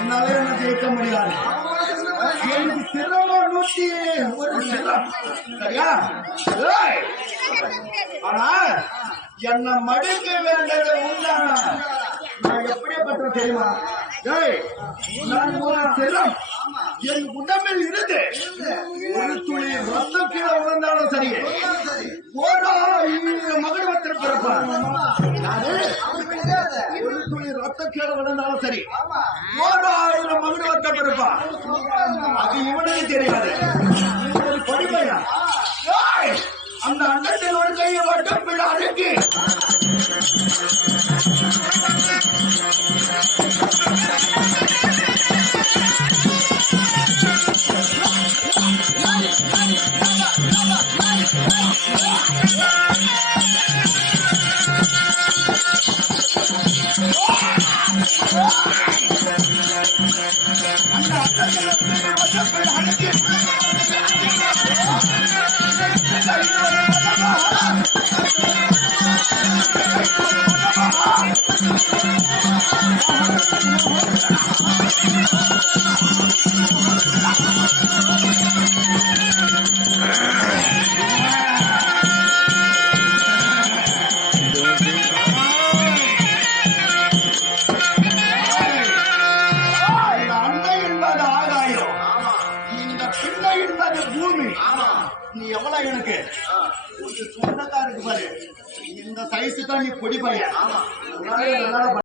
உன்னால என்ன ஜெயிக்க முடியாது. எனக்கு சிரமம் 101 சிரம். சரியா? ஆனா என்ன மடிக்க வேண்டது உண்டான நான் எப்படிப்பட்ட தெரியுமா? நான் ஒரு சிரம் என் உடம்பில் இருந்து ஒரு துளி ரத்தம் கீழே விழுந்தாலும் சரி, மகிழ்வத்தில் பிறப்பான். ஒரு துளி ரத்தம் கீழே விழுந்தாலும் சரி, 1000 மகிழ்வத்தை பிறப்பான். அது இவனுக்கு தெரியாது. ஒரு கொடிமையா அந்த அண்டத்தில் ஒரு கையை மட்டும் பிள்ளைக்கு நீ எவ்வளவு எனக்கு சொந்தக்காருக்கு பாரு, இந்த சைஸு தான் நீ கொடி பையன்.